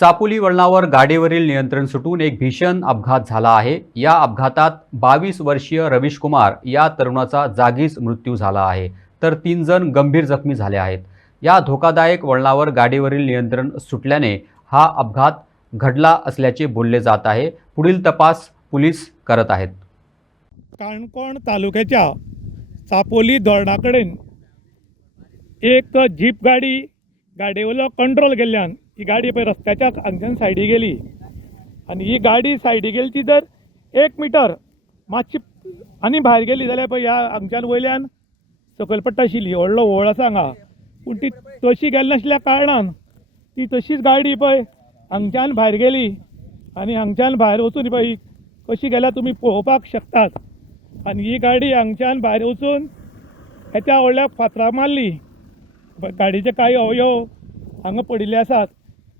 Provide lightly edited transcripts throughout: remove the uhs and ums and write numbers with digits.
चापोली वळणावर गाडीवरील नियंत्रण सुटून एक भीषण अपघात झाला आहे। या अपघातात 22 वर्षीय रवीश कुमार या तरुणाचा जागीच मृत्यू झाला आहे, तर 3 जण गंभीर जखमी झाले आहेत। या धोकादायक वळणावर गाडीवरील नियंत्रण सुटल्याने हा अपघात घडला असल्याचे बोलले जात आहे। पुढील तपास पोलीस करत आहेत। काणकोण तालुक्याच्या चापोली धरणाकडेन एक जीप गाडयेवयलो कंट्रोल गेल्ल्यान ही गाडी पळय रस्त्याच्या हांगच्यान सायडी गेली आनी ही गाडी सायडी गेली ती जर 1 मिटर मातशी आनी भायर गेली जाल्यार पळय ह्या हांगच्यान वयल्यान सकयल पडटा आशिल्ली व्हडलो व्होळ आसा हांगा, पूण ती तशी गेली नाशिल्ल्या कारणान ती तशीच गाडी पळय हांगच्यान भायर गेली आनी हांगच्यान भायर वचून पळय कशी गेल्या तुमी पळोवपाक शकतात। आनी ही गाडी हांगच्यान भायर वचून हेच्या व्हडल्या फातराक मारली। गाडीचे कांय अवयव हांगा पडिल्ले आसात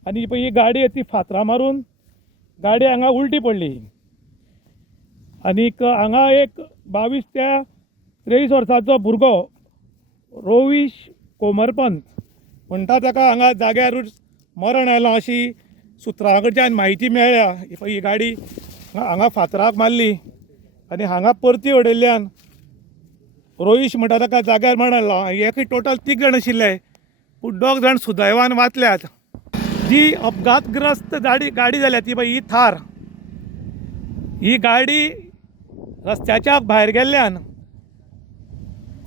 आनी पळय ही गाडी ती फातरां मारून गाडी हांगा उलटी पडली। आनीक हांगा एक 22 ते 23 वर्साचो भुरगो रवीश कोमरपंत म्हणटा ताका हांगा जाग्यारूच मरण आयलां अशी सुत्रां कडच्यान म्हायती मेळ्ळ्या। ही गाडी हांगा फातराक मारली आनी हांगा परती उडयल्ल्यान रवीश म्हणटा ताका जाग्यार मरण आयलां। एक टोटल 3 जाण आशिल्ले, पूण 2 जाण सुदैवान वाचल्यात। जी अपघातग्रस्त गाडी जाल्या ती पळय ही थार, ही गाडी रस्त्याच्या भायर गेल्ल्यान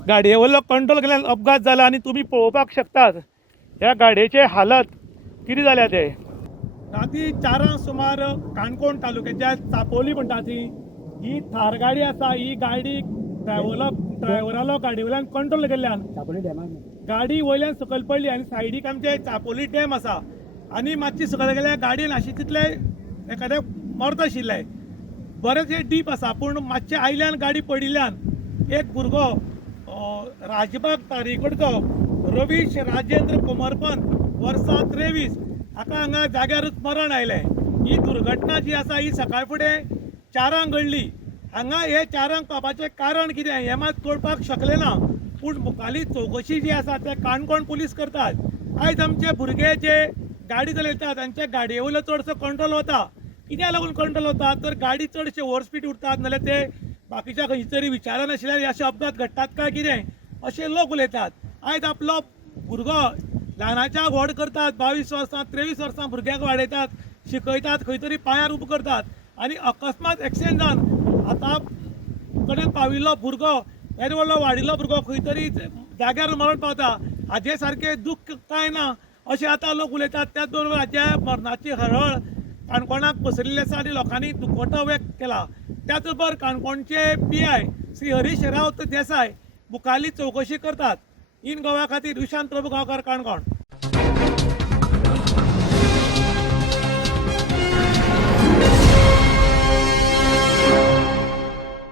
गाडये वयलो कंट्रोल गेल्ल्यान अपघात जाला आनी तुमी पळोवपाक शकतात ह्या गाडयेचे हालत कितें जाल्या ते। राती 4 सुमार काणकोण तालुक्याच्या चापोली म्हणटा ती ही थार गाडी आसा। ही गाडी ड्रायव्हरालो गाडी वयल्यान कंट्रोल गेल्ल्यान गाडी वयल्यान सकयल पडली आनी सायडीक आमचे चापोली डॅम आसा आनी मातशी सकयल गेल्यार गाडयेन नाशिल्ले तितले एखादे मरत आशिल्ले, बरेचशे डीप आसा, पूण मातशे आयल्यान गाडी पडिल्ल्यान एक भुरगो राजबाग तारीकडचो रवीश राजेंद्र कोमरपंत वर्सां 23 हाका हांगा जाग्यारूच मरण आयलें। ही दुर्घटना जी आसा ही सकाळ फुडें 4 घडली। हांगा हे 4 पावपाचें कारण कितें हें मात कळपाक शकलें ना, पूण मुखाल्ली चौकशी जी आसा ते काणकोण पुलीस करतात। आयज आमचे भुरगे जे गाडी चलयतात तांच्या गाडये वयलो चडसो कंट्रोल वता। कित्याक लागून कंट्रोल वता तर गाडी चडशे ओवर स्पीड उरतात नाल्यार ते बाकीच्या खंयची तरी विचारनाशिल्ल्यान अशे अपघात घडटात काय कितें अशें लोक उलयतात। आयज आपलो भुरगो ल्हानाच्या व्हड करतात, 22 वर्सां 23 वर्सां भुरग्याक वाडयतात, शिकयतात, खंय तरी पांयार उबो करतात आनी अकस्मात एक्सिडेंट जावन आतां कडेन पाविल्लो भुरगो येदो व्हडलो वाडिल्लो भुरगो खंय तरी जाग्यार मरण पावता। हाजे सारकें दुख्ख कांय ना अशें आतां लोक उलयतात। त्याच बरोबर हाच्या मरणाची हळहळ काणकोणाक पसरिल्ली आसा आनी लोकांनी दुखवटो व्यक्त केला। त्याच बरोबर काणकोणचे PI श्री हरीश रावत देसाय मुखाल्ली चौकशी करतात। इन गोवा खातीर विशांत प्रभू गांवकार, काणकोण।